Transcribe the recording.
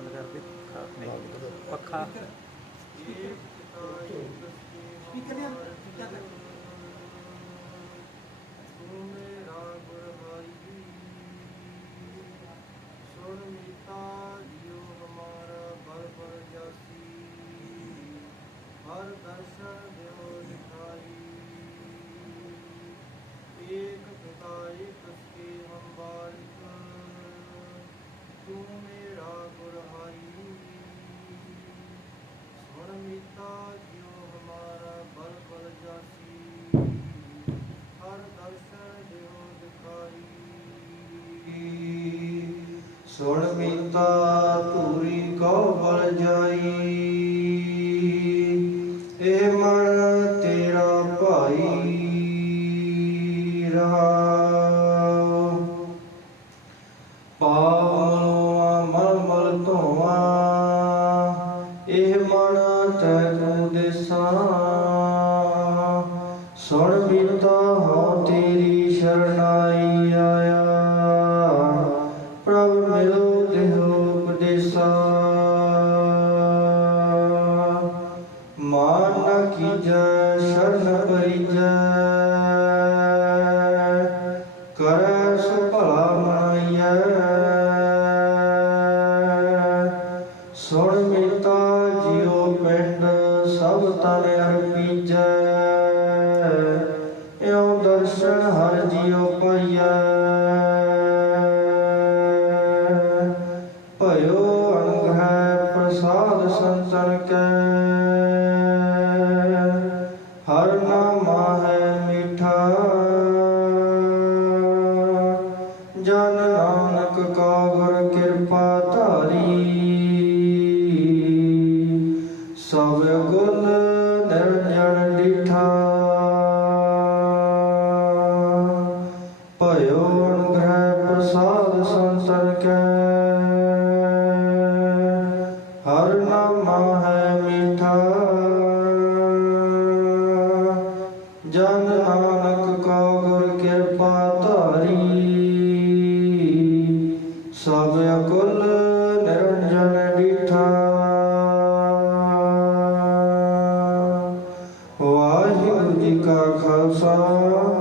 ਬੰਦ ਕਰ ਦੇ ਨਹੀਂ ਪੱਖਾ ਸੁਣ ਮੀਤਾ ਜਿਉ ਹਮਾਰਾ ਬਲ ਬਲ ਜਾਸੀ ਹਰ ਦਰਸ਼ਨ ਦਿਓ ਦਿਖਾਈ ਏਕ ਪਿਤਾ ਏਕ ਕੇ ਹਮ ਬਾਰਿਕ ਤੂੰ ਮੇਰਾ ਗੁਰ ਹਾਈ ਸੁਣ ਮੀਤਾ ਜਿਉ ਹਮਾਰਾ ਬਲ ਬਲ ਜਾਸੀ ਹਰ ਦਰਸ਼ਨ ਦਿਓ ਦਿਖਾਈ ਸੁਣ ਮੀਤਾ ਧੂਰੀ ਕਉ ਬਲ ਜਾਈ। ਇਹ ਮਨ ਤੇਰਾ ਭਾਈ ਰਹਾਉ। ਪਾਵਲੋਆ ਮਲ ਮਲ ਧੋਵਾ ਇਹ ਮਨ ਤੈਨੂੰ ਦਿਸਾਂ। ਸੁਣ ਮੀਤਾ ਹਉ ਮਾਨ ਨ ਕੀਜੈ, ਸ਼ਰਨ ਪਰਿਜੈ। ਕਰੈ ਸੁ ਭਲਾ ਮਨਾਈਐ। ਸੁਣ ਮੀਤਾ ਜਿਉ ਪਿੰਡ, ਸਭ ਤਨ ਅਰਪੀਜੈ। ਇਉ ਦਰਸ਼ਨ ਹਰ ਜਿਉ ਪਾਈਐ। ਭਇਓ ਅਨੁਗ੍ਰਹ ਪ੍ਰਸਾਦ ਸੰਤਨ ਕੈ। ਜਨ ਨਾਨਕ ਕਾ ਕਿਰਪਾ ਧਾਰੀ। ਸਭ ਗੁਣ ਨਿਰੰਜਨ ਡਿਠਾ। ਭਇਓ ਅਨੁਗ੍ਰਹ ਪ੍ਰਸਾਦ ਸੰਤਨ ਕੈ। ਹਰ ਨਾਮਾ ਹੈ ਮੀਠਾ। ਜਨ ਨਾਨਕ ਕਾ ਗੁਰ ਕਿਰਪਾ ਧਾਰੀ। ਖਾਲਸਾ।